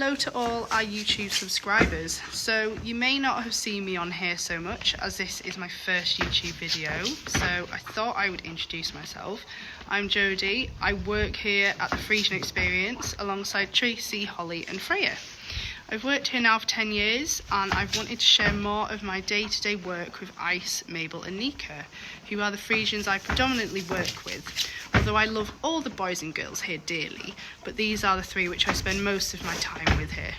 Hello to all our YouTube subscribers. So you may not have seen me on here so much as this is my first YouTube video, so I thought I would introduce myself. I'm Jodie. I work here at the Friesian Experience alongside Tracy, Holly and Freya. I've worked here now for 10 years and I've wanted to share more of my day-to-day work with Ice, Mabel and Neeka, who are the Friesians I predominantly work with. Although I love all the boys and girls here dearly, but these are the three which I spend most of my time with here.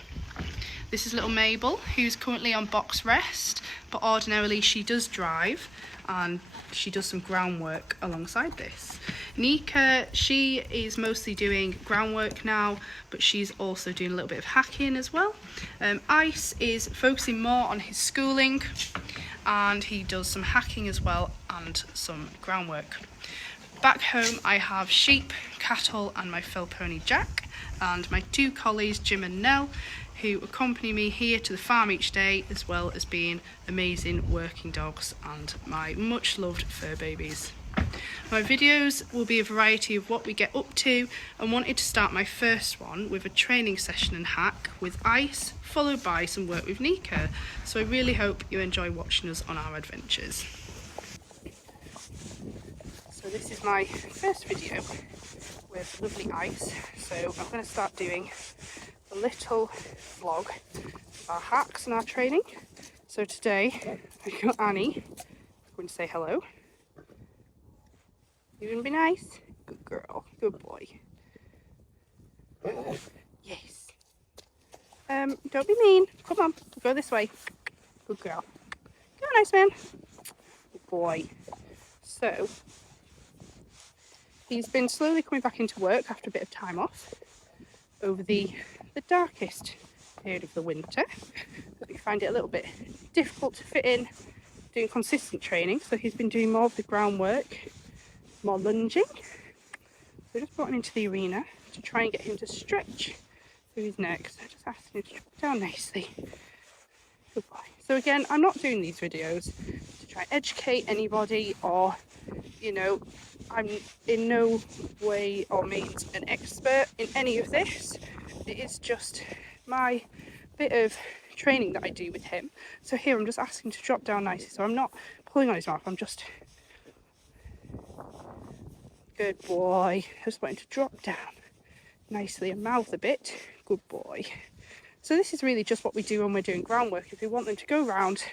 This is little Mabel, who's currently on box rest, but ordinarily she does drive and she does some groundwork alongside this. Neeka, she is mostly doing groundwork now, but she's also doing a little bit of hacking as well. Ice is focusing more on his schooling and he does some hacking as well and some groundwork. Back home I have sheep, cattle and my fell pony Jack, and my two collies Jim and Nell, who accompany me here to the farm each day, as well as being amazing working dogs and my much loved fur babies. My videos will be a variety of what we get up to, and wanted to start my first one with a training session and hack with Ice, followed by some work with Neeka. So I really hope you enjoy watching us on our adventures. So this is my first video with lovely Ice, so I'm going to start doing a little vlog of our hacks and our training. So today I've got Annie. I'm going to say hello. You gonna be nice? Good girl, good boy. Yes. Don't be mean. Come on, go this way. Good girl. Go, nice man. Good boy. So he's been slowly coming back into work after a bit of time off over the darkest period of the winter. We find it a little bit difficult to fit in doing consistent training, so he's been doing more of the groundwork, more lunging. So just brought him into the arena to try and get him to stretch through his neck. So just asking him to drop down nicely. Good boy. So again, I'm not doing these videos to try and educate anybody or, you know, I'm in no way or means an expert in any of this. It is just my bit of training that I do with him. So here I'm just asking to drop down nicely. So I'm not pulling on his mouth, I'm just... Good boy. Just wanting to drop down nicely and mouth a bit. Good boy. So this is really just what we do when we're doing groundwork. If we want them to go round,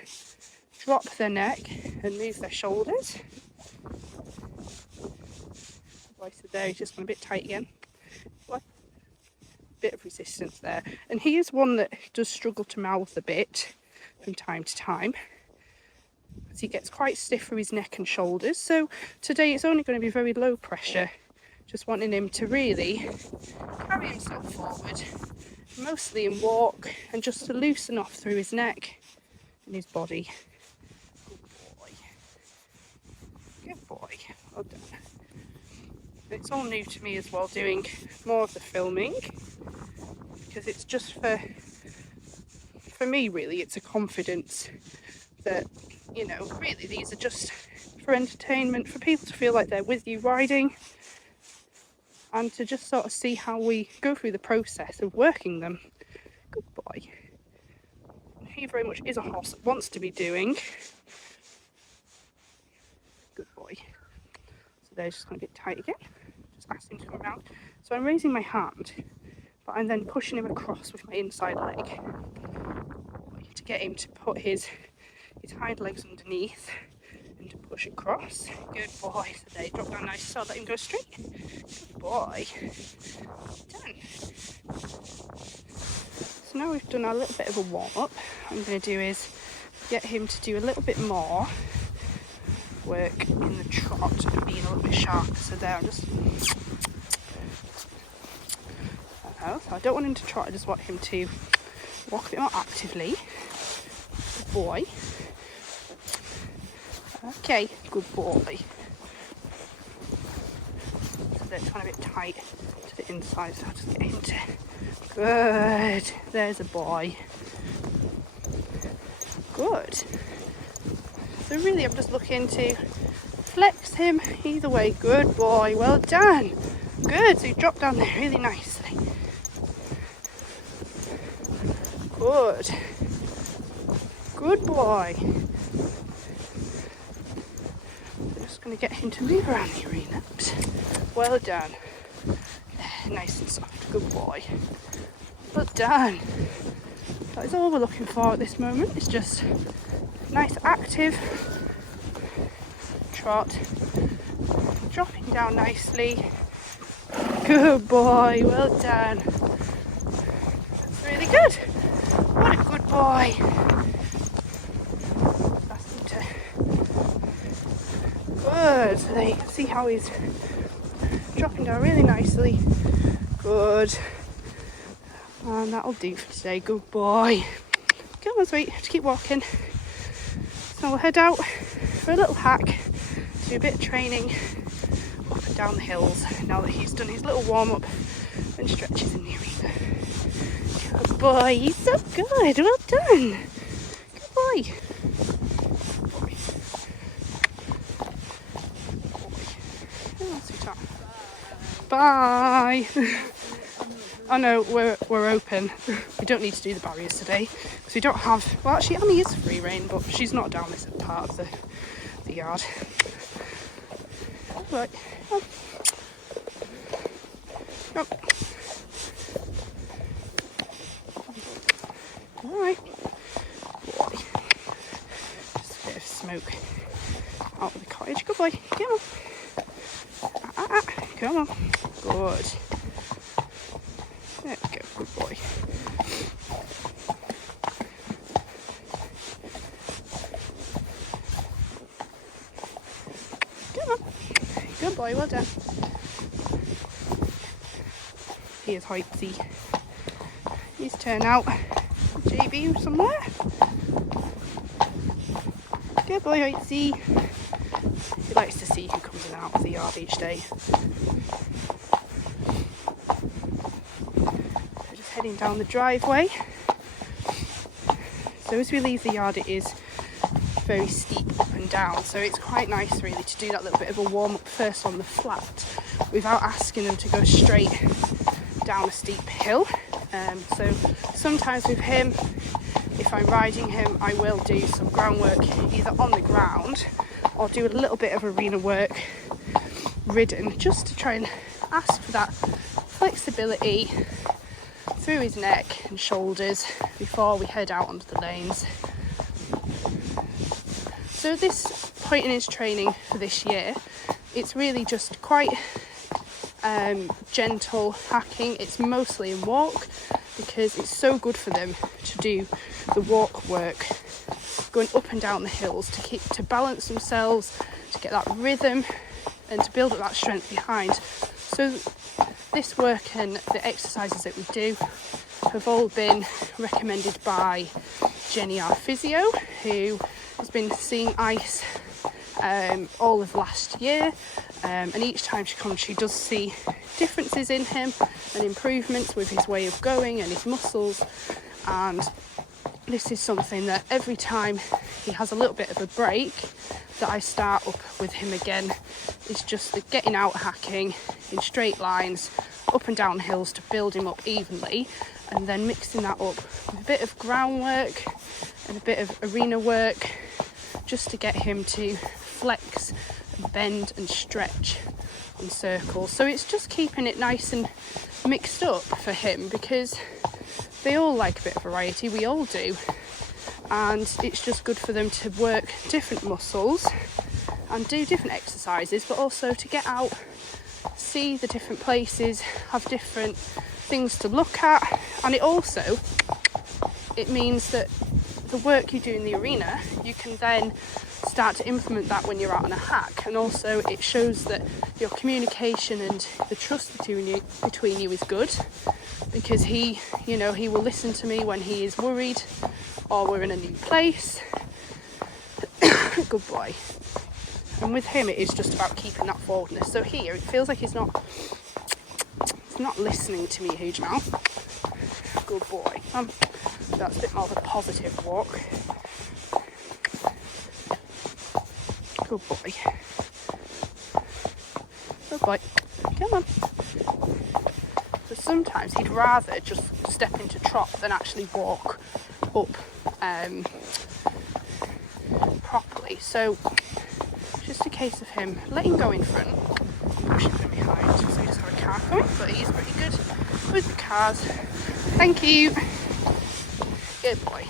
drop their neck and move their shoulders. Boy, so there he's just gone a bit tight again. Boy. Bit of resistance there. And he is one that does struggle to mouth a bit from time to time. He gets quite stiff for his neck and shoulders, so today it's only going to be very low pressure, just wanting him to really carry himself forward, mostly in walk, and just to loosen off through his neck and his body. Good boy. Good boy. Well done. It's all new to me as well, doing more of the filming, because it's just for me really, it's a confidence that, you know, really these are just for entertainment, for people to feel like they're with you riding, and to just sort of see how we go through the process of working them. Good boy. He very much is a horse that wants to be doing. Good boy. So they're just going to get tight again. Just ask him to come around. So I'm raising my hand, but I'm then pushing him across with my inside leg to get him to put his hind legs underneath and to push across. Good boy. So there, drop down nice, so let him go straight. Good boy. Done. So now we've done our little bit of a warm up, what I'm going to do is get him to do a little bit more work in the trot and being a little bit sharper. So there, I'm just... So I don't want him to trot, I just want him to walk a bit more actively. Good boy. Okay, good boy. So that's kind of a bit tight to the inside, so I'll just get him to... Good. There's a boy. Good. So really I'm just looking to flex him either way. Good boy, well done. Good, so you drop down there really nicely. Good. Good boy. I'm just going to get him to move around the arena. Well done. Nice and soft. Good boy. Well done. That is all we're looking for at this moment. It's just nice active trot. Dropping down nicely. Good boy. Well done. That's really good. What a good boy. Good. So there you can see how he's dropping down really nicely. Good. And that'll do for today. Good boy. Come on, sweet. Just keep walking. So we'll head out for a little hack, do a bit of training up and down the hills now that he's done his little warm-up and stretches in the arena. Good boy. He's so good. Well done. Good boy. Good boy. Come on, sweetheart. Bye. Oh no, we're open. We don't need to do the barriers today because we don't have. Well, actually, Annie is free rein, but she's not down this part of the yard. Right. Oh. Oh. All right. Boy. Just a bit of smoke out of the cottage. Good boy. Come on. Come on. Good. There we go, good boy. Come on. Good boy, well done. Here's Hoytsy. His turn out. JB somewhere. Good boy, Hoytsy. He likes to see who comes in and out of the yard each day. Heading down the driveway. So as we leave the yard, it is very steep up and down, so it's quite nice really to do that little bit of a warm-up first on the flat without asking them to go straight down a steep hill. So sometimes with him, if I'm riding him, I will do some groundwork either on the ground or do a little bit of arena work ridden, just to try and ask for that flexibility through his neck and shoulders before we head out onto the lanes. So at this point in his training for this year, it's really just quite gentle hacking. It's mostly in walk because it's so good for them to do the walk work, going up and down the hills to balance themselves, to get that rhythm and to build up that strength behind. So this work and the exercises that we do have all been recommended by Jenny, our physio, who has been seeing Ice all of last year, and each time she comes she does see differences in him and improvements with his way of going and his muscles. And this is something that every time he has a little bit of a break that I start up with him again, is just the getting out hacking in straight lines up and down hills to build him up evenly, and then mixing that up with a bit of groundwork and a bit of arena work just to get him to flex and bend and stretch in circles. So it's just keeping it nice and mixed up for him, because they all like a bit of variety, we all do, and it's just good for them to work different muscles and do different exercises, but also to get out, see the different places, have different things to look at. And it means that the work you do in the arena, you can then start to implement that when you're out on a hack, and also it shows that your communication and the trust between you is good, because he will listen to me when he is worried or we're in a new place. Good boy. And with him it is just about keeping that forwardness. So here it feels like he's not listening to me a huge amount. Good boy. That's a bit more of a positive walk. Good boy. Good boy. Come on. Just sometimes he'd rather just step into trot than actually walk up properly. So just a case of him letting go in front, pushing from behind. So we just have a car coming, but he's pretty good with the cars. Thank you. Good boy.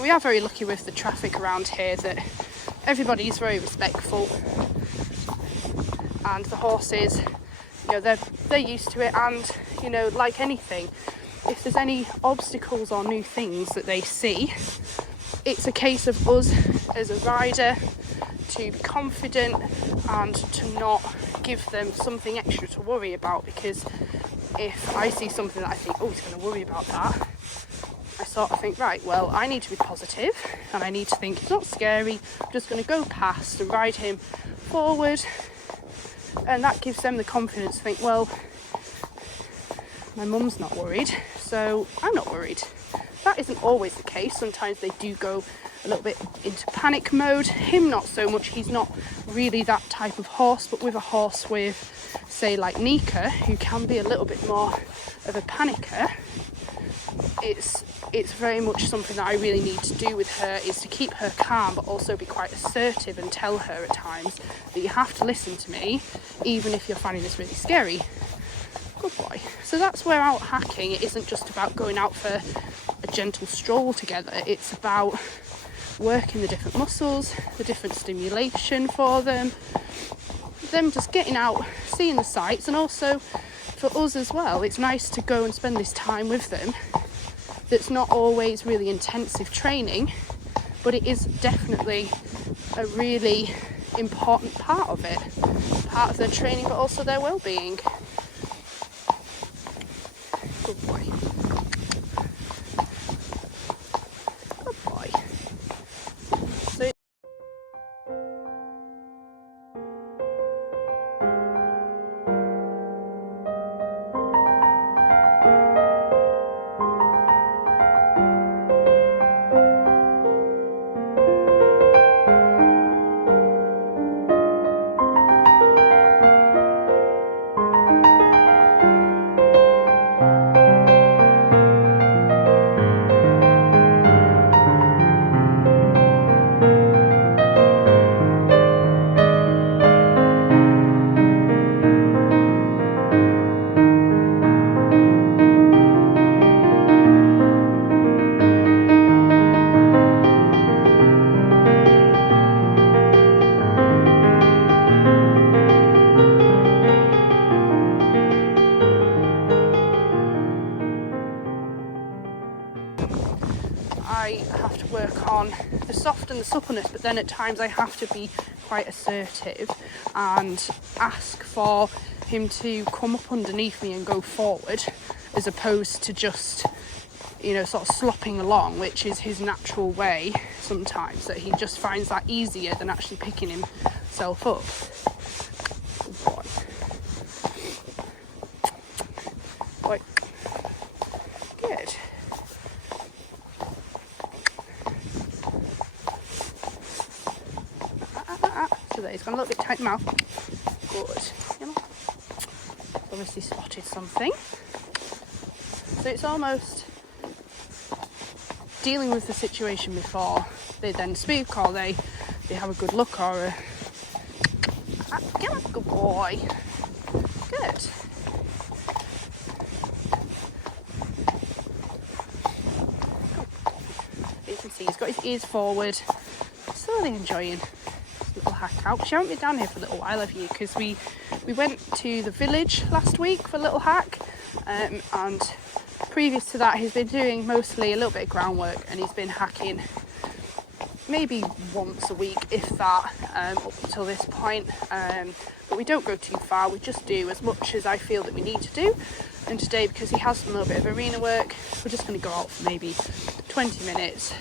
We are very lucky with the traffic around here that everybody is very respectful, and the horses, you know, they're used to it. And you know, like anything, if there's any obstacles or new things that they see, it's a case of us as a rider to be confident and to not give them something extra to worry about. Because if I see something that I think, oh, he's going to worry about that, I sort of think, right, well, I need to be positive and I need to think it's not scary, I'm just going to go past and ride him forward. And that gives them the confidence to think, well, my mum's not worried, so I'm not worried. That isn't always the case. Sometimes they do go a little bit into panic mode. Him not so much, he's not really that type of horse, but with a horse with, say, like Neeka, who can be a little bit more of a panicker, it's very much something that I really need to do with her, is to keep her calm but also be quite assertive and tell her at times that you have to listen to me even if you're finding this really scary. Good boy. So that's where out hacking, it isn't just about going out for a gentle stroll together, it's about working the different muscles, the different stimulation for them just getting out, seeing the sights. And also for us as well, it's nice to go and spend this time with them. That's not always really intensive training, but it is definitely a really important part of it, part of their training but also their well-being. Good boy. Good boy. So I have to work on the soft and the suppleness, but then at times I have to be quite assertive and ask for him to come up underneath me and go forward, as opposed to just, you know, sort of slopping along, which is his natural way sometimes, that he just finds that easier than actually picking himself up. Boy. Good. So there, he's got a little bit tight mouth. Good. Obviously spotted something. So it's almost dealing with the situation before they then speak, or they have a good look, or a good boy. Good. You can see he's got his ears forward, slowly enjoying his little hack out. But you haven't been down here for a little while, have you? Because we went to the village last week for a little hack, and previous to that he's been doing mostly a little bit of groundwork, and he's been hacking maybe once a week, if that, up until this point. But we don't go too far, we just do as much as I feel that we need to do. And today, because he has done a little bit of arena work, we're just going to go out for maybe 20 minutes.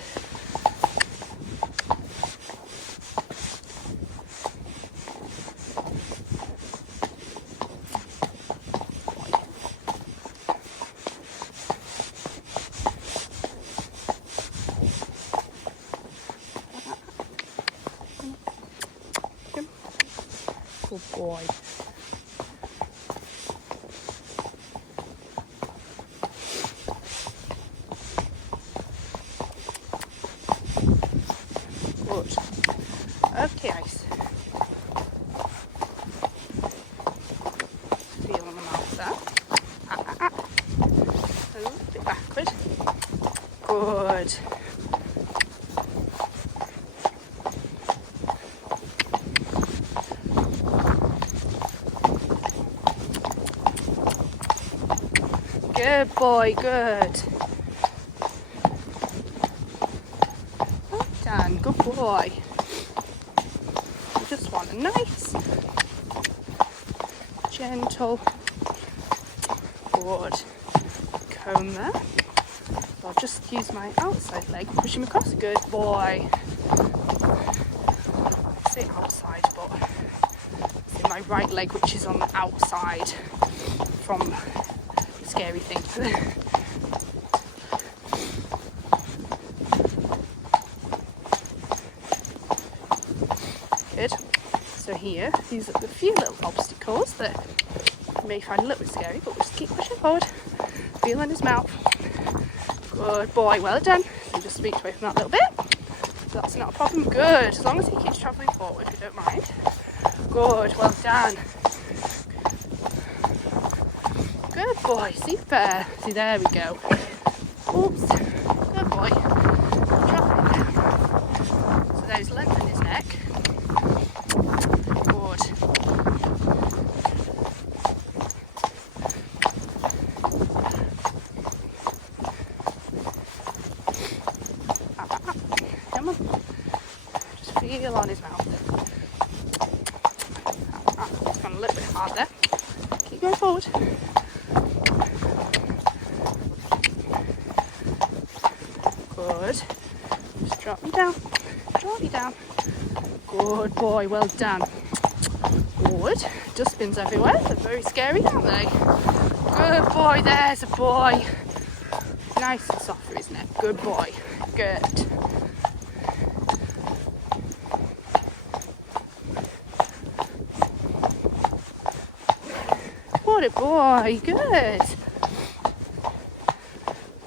Good boy. Okay, Ice. Feel on the mouth there. A little bit backward. Good. Good boy, good. Well done, good boy. You just want a nice, gentle, good comb there. So I'll just use my outside leg, push him across. Good boy. I say outside, but it's my right leg, which is on the outside from scary thing. Good. So here, these are the few little obstacles that you may find a little bit scary, but we'll just keep pushing forward. Feel in his mouth. Good boy, well done. So just reach away from that little bit. So that's not a problem. Good. As long as he keeps travelling forward, we don't mind. Good, well done. Good boy, super. See, there we go. Oops. Good boy. Drop it down. So there's length in his neck. Good. Come on. Just feel on his mouth. It's gone a little bit hard there. Keep going forward. Good. Just drop you down. Drop you down. Good boy, well done. Good. Dustbins everywhere. They're very scary, aren't they? Good boy, there's a boy. Nice and soft for his neck. Good boy. Good. What a boy. Good.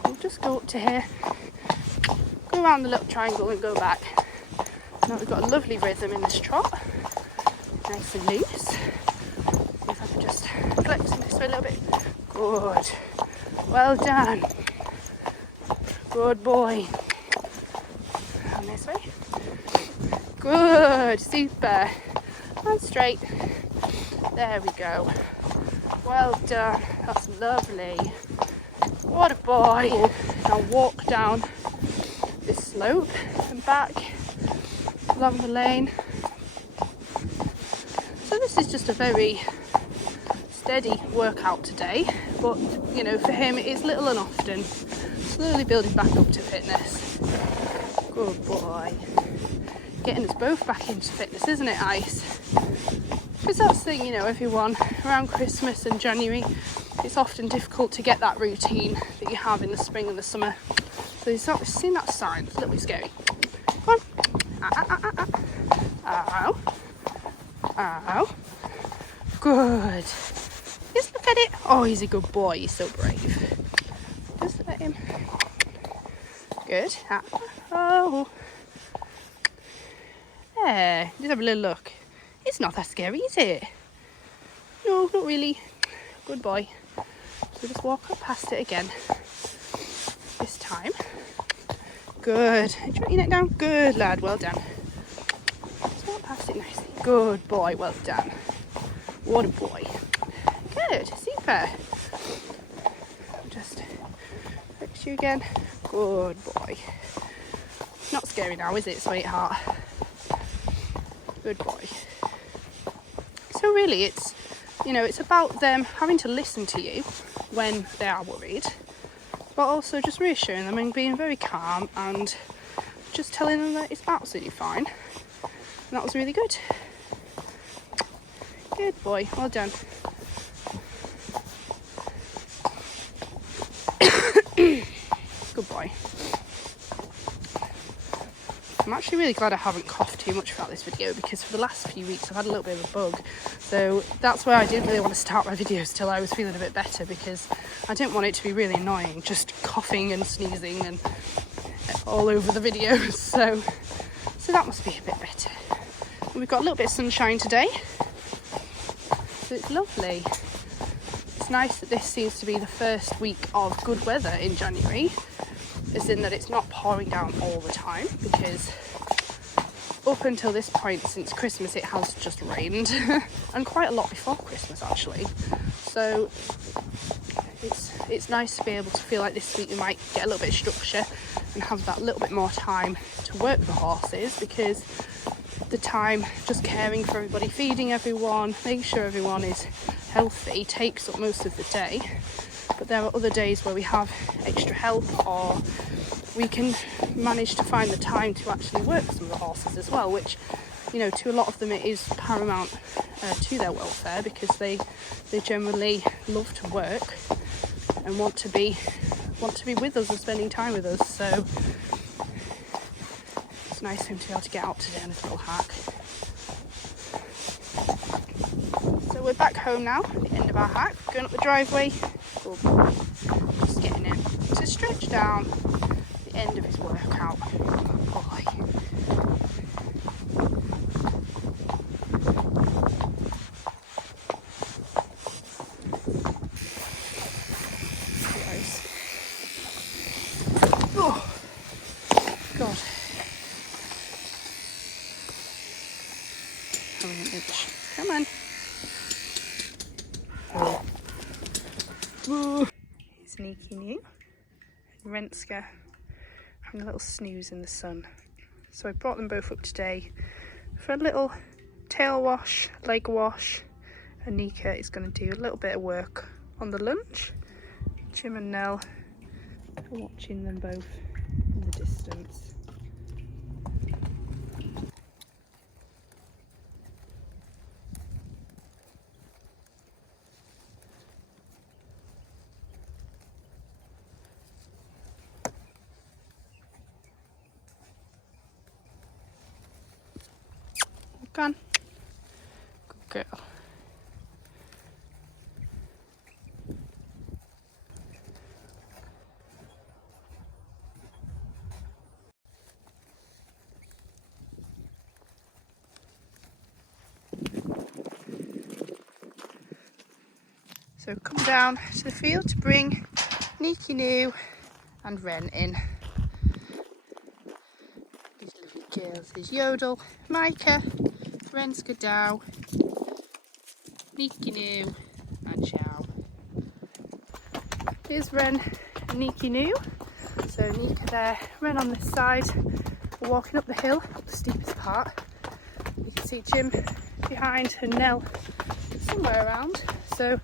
We'll just go up to here. Go around the little triangle and go back. Now we've got a lovely rhythm in this trot. Nice and loose. See if I can just flex him this way a little bit. Good. Well done. Good boy. And this way. Good. Super. And straight. There we go. Well done. That's lovely. What a boy. Now walk down this slope and back along the lane. So this is just a very steady workout today, but you know, for him it is little and often, slowly building back up to fitness. Good boy. Getting us both back into fitness, isn't it, Ice? Because that's the thing, you know, everyone around Christmas and January, it's often difficult to get that routine that you have in the spring and the summer. So you've seen that sign. It's a little bit scary. Come on. Ow. Ow. Good. Just look at it. Oh, he's a good boy. He's so brave. Just let him. Good. Oh. There. Just have a little look. It's not that scary, is it? No, not really. Good boy. So just walk up past it again. This time. Good. Drop your neck down. Good lad. Well done. Just walk past it nicely. Good boy. Well done. What a boy. Good. Super. Just fix you again. Good boy. Not scary now, is it, sweetheart? Good boy. So really it's, you know, it's about them having to listen to you when they are worried, but also just reassuring them and being very calm and just telling them that it's absolutely fine. And that was really good. Good boy, well done. Good boy. I'm actually really glad I haven't coughed too much throughout this video, because for the last few weeks I've had a little bit of a bug. So that's why I didn't really want to start my videos till I was feeling a bit better, because I didn't want it to be really annoying, just coughing and sneezing and all over the videos. So that must be a bit better. we've got a little bit of sunshine today, so it's lovely. It's nice that this seems to be the first week of good weather in January, as in that it's not pouring down all the time, because up until this point since Christmas it has just rained and quite a lot before Christmas actually. So it's nice to be able to feel like this week we might get a little bit of structure and have that little bit more time to work the horses, because the time just caring for everybody, feeding everyone, making sure everyone is healthy takes up most of the day. But there are other days where we have extra help, or we can manage to find the time to actually work some of the horses as well, which, you know, to a lot of them it is paramount to their welfare, because they generally love to work and want to be with us and spending time with us. So it's nice for him to be able to get out today on his little hack. So we're back home now, at the end of our hack, going up the driveway. Just getting him to stretch down the end of his workout. Good boy. Oh, God. Having an itch. Come on. Here's Neeka new and Renska having a little snooze in the sun. So I brought them both up today for a little tail wash, leg wash, and Neeka is going to do a little bit of work on the lunch. Jim and Nell are watching them both in the distance. Go on. Good girl. So come down to the field to bring Neeka new and Ren in. These lovely girls. There's Yodel, Micah, Renska Dow, Neeka new and Chow. Here's Ren and Neeka new. So Neeka there, Ren on this side. We're walking up the hill, up the steepest part. You can see Jim behind and Nell somewhere around. So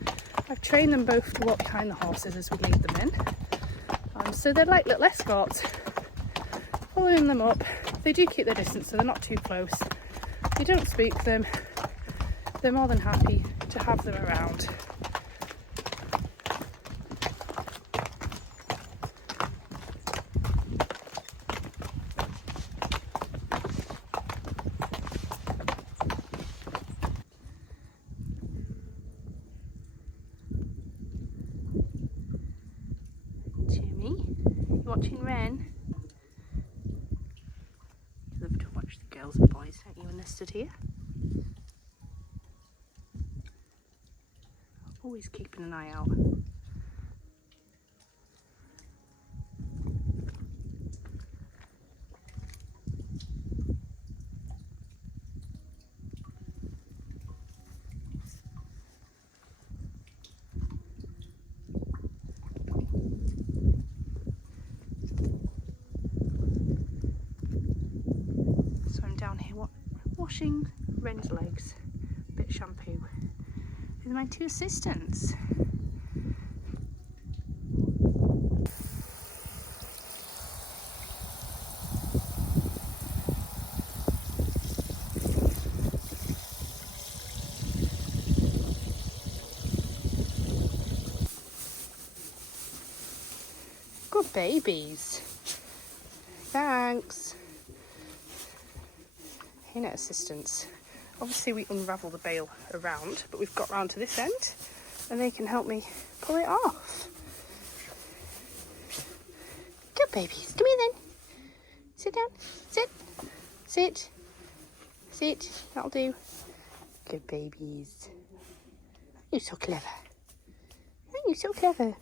I've trained them both to walk behind the horses as we lead them in. So they're like little escorts, following them up. They do keep their distance, so they're not too close. They don't spook them. They're more than happy to have them around. Jimmy, you watching Ren? You love to watch the girls and boys, don't you, when they're stood here? Always keeping an eye out. So I'm down here washing Ren's legs, a bit of shampoo. With my two assistants. Good babies. Thanks. Hey, net assistants. Obviously we unravel the bale around, but we've got round to this end and they can help me pull it off. Good babies, come here then. Sit down, sit, sit, Sit. That'll do. Good babies. You're so clever. Aren't you so clever?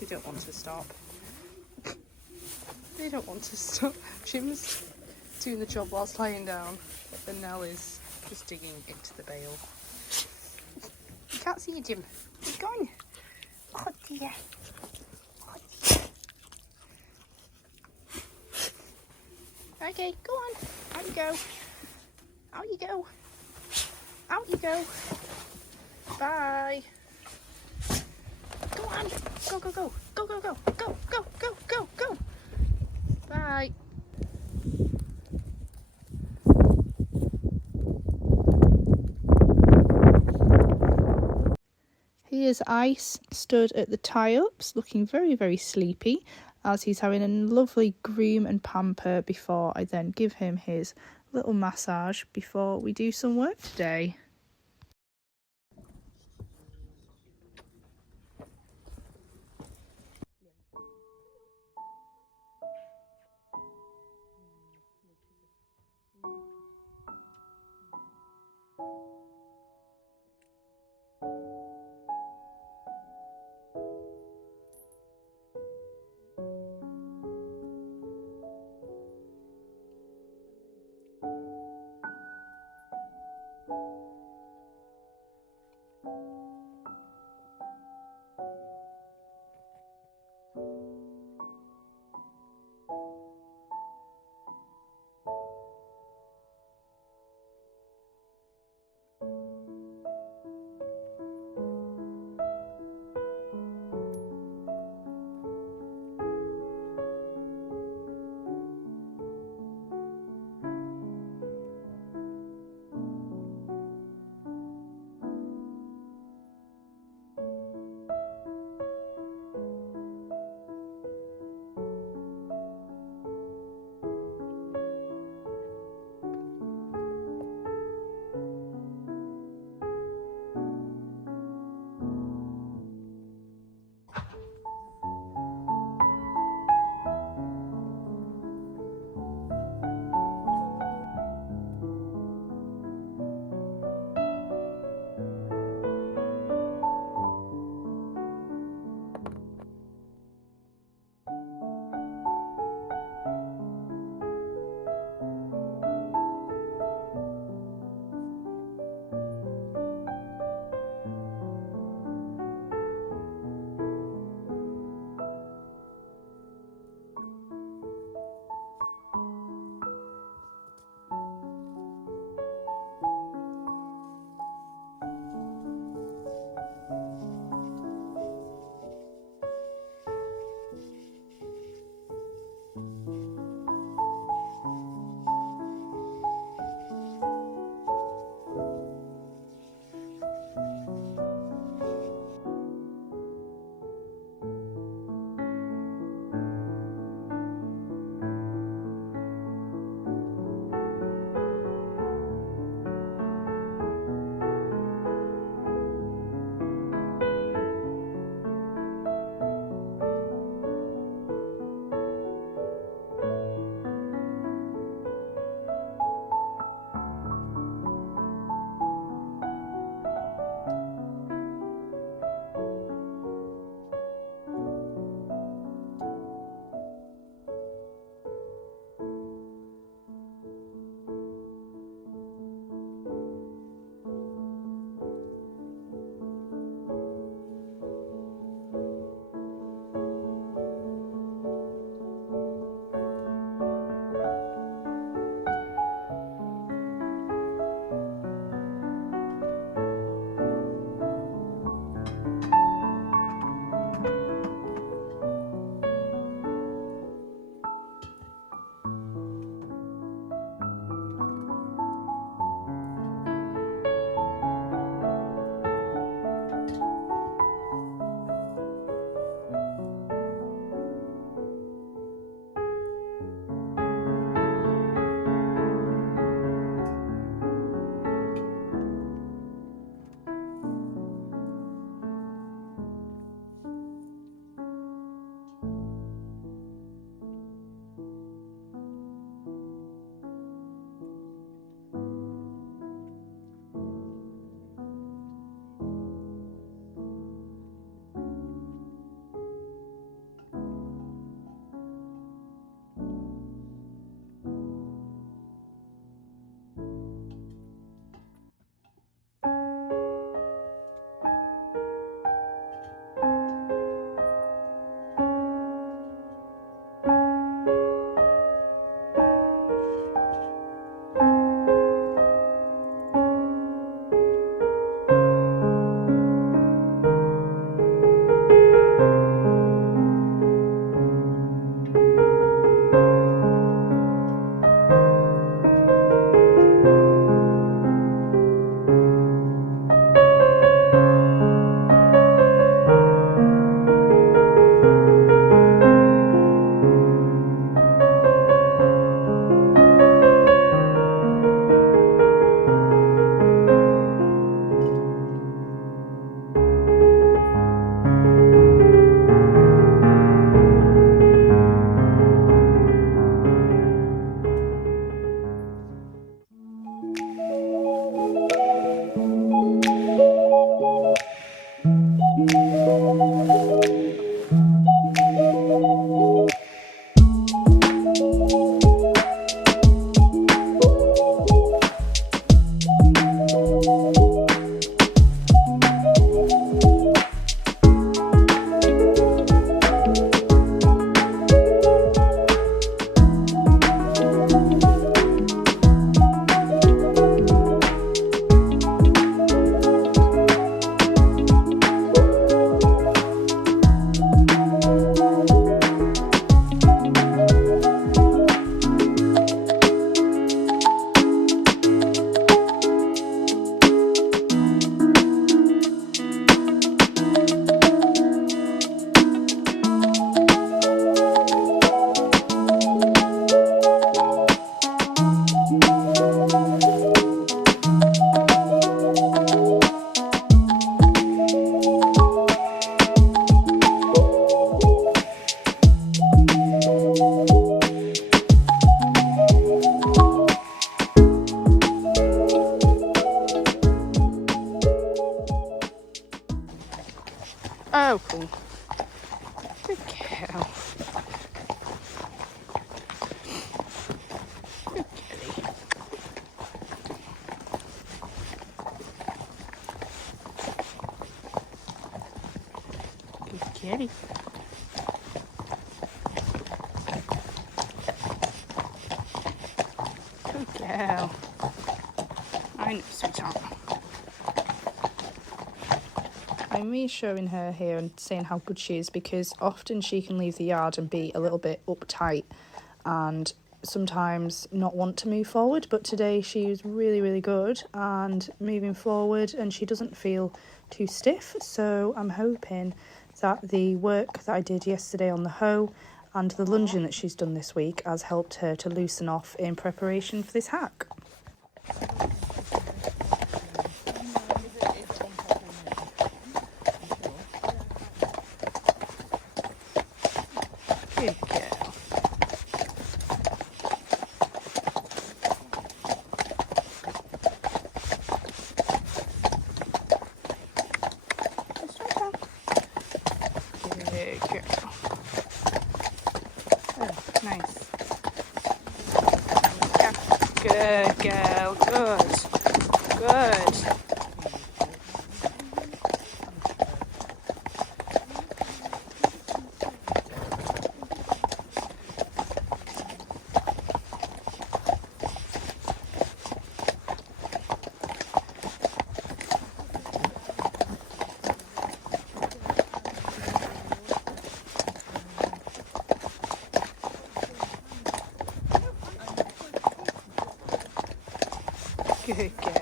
They don't want to stop. They don't want to stop. Jim's doing the job whilst lying down, and Nell is just digging into the bale. You can't see you, Jim. He's gone. Oh dear. Oh dear. Okay, go on. Out you go. Out you go. Out you go. Bye. Go on. Go, go, go. Go, go, go. Go, go, go, go, go. Bye. Here's Ice stood at the tie-ups looking very, very sleepy as he's having a lovely groom and pamper before I then give him his little massage before we do some work today. girl. Good kitty. Good girl. I know, sweetheart. I'm reassuring her here and saying how good she is, because often she can leave the yard and be a little bit uptight and sometimes not want to move forward, but today she's really good and moving forward, and she doesn't feel too stiff. So I'm hoping that the work that I did yesterday on the hoe and the lunging that she's done this week has helped her to loosen off in preparation for this hack. Good girl. Good girl. Oh, nice. Yeah. Good girl. Good. Good girl.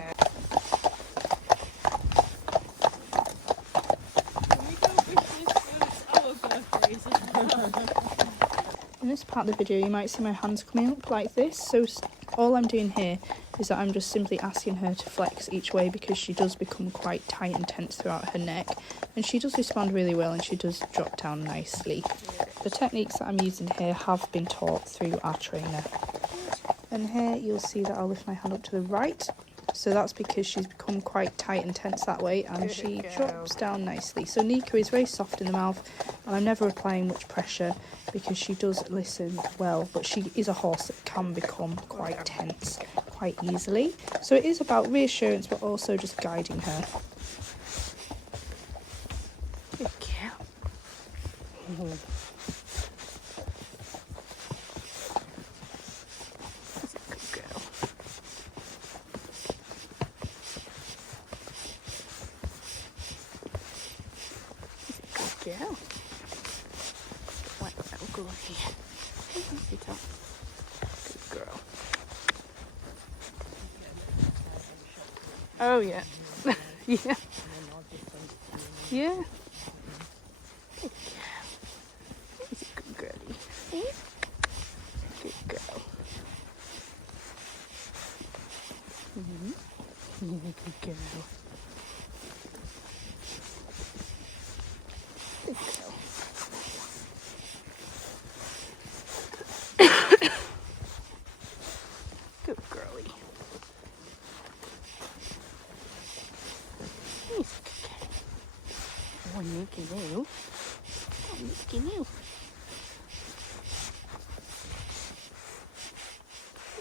In this part of the video you might see my hands coming up like this, so all I'm doing here is that I'm just simply asking her to flex each way, because she does become quite tight and tense throughout her neck, and she does respond really well and she does drop down nicely. The techniques that I'm using here have been taught through our trainer. And here you'll see that I'll lift my hand up to the right, so that's because she's become quite tight and tense that way, and she drops down nicely. So Neeka is very soft in the mouth, and I'm never applying much pressure because she does listen well, but she is a horse that can become quite tense quite easily. So it is about reassurance, but also just guiding her. Good girl. Girl. What little girl here. Good girl. Oh yeah. Yeah. Yeah. Good girl. She's a good girlie. Good girl. Good girl. Good girlie. He's a good cat. Oh, Neeka new. Oh, Neeka new.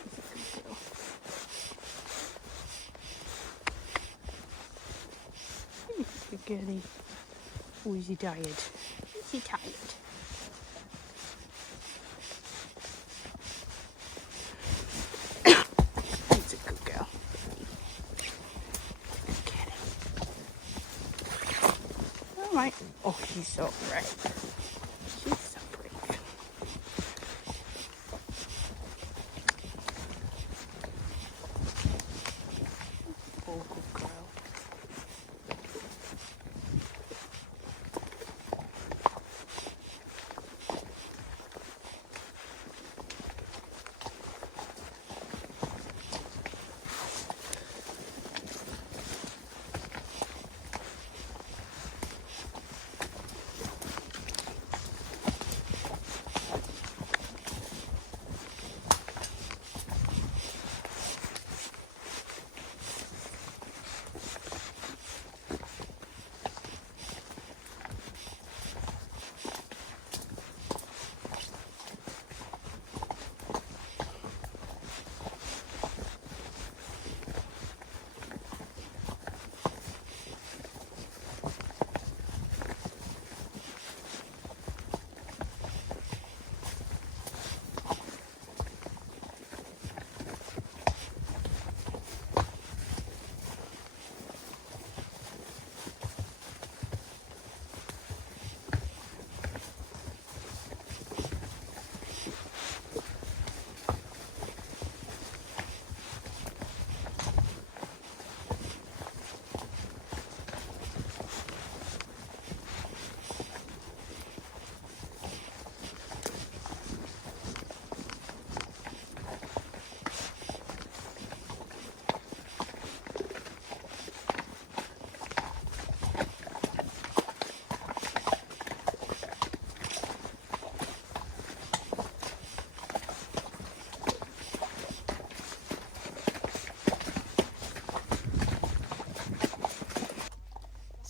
He's a good girl. He's a good girlie. Oh, is he tired? Is he tired? He's a good girl. Good kitty. Alright. Oh, she's so brave. She's so brave. Oh, good girl.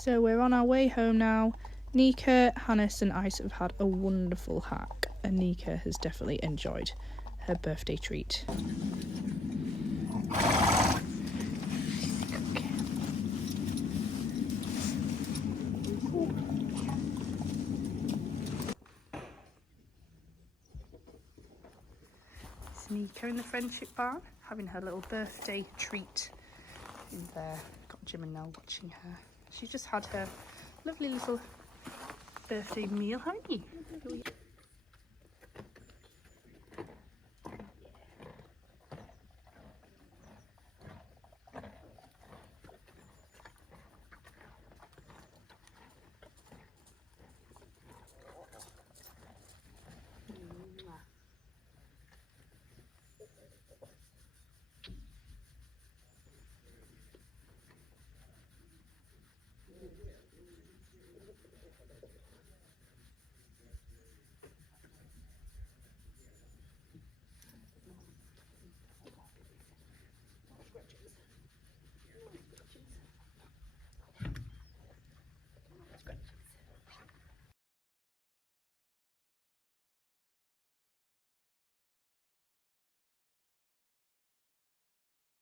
So we're on our way home now. Neeka, Hannes and Ice have had a wonderful hack, and Neeka has definitely enjoyed her birthday treat. It's Neeka in the friendship barn, having her little birthday treat in there. Got Jim and Nell watching her. She's just had her lovely little birthday meal, haven't you?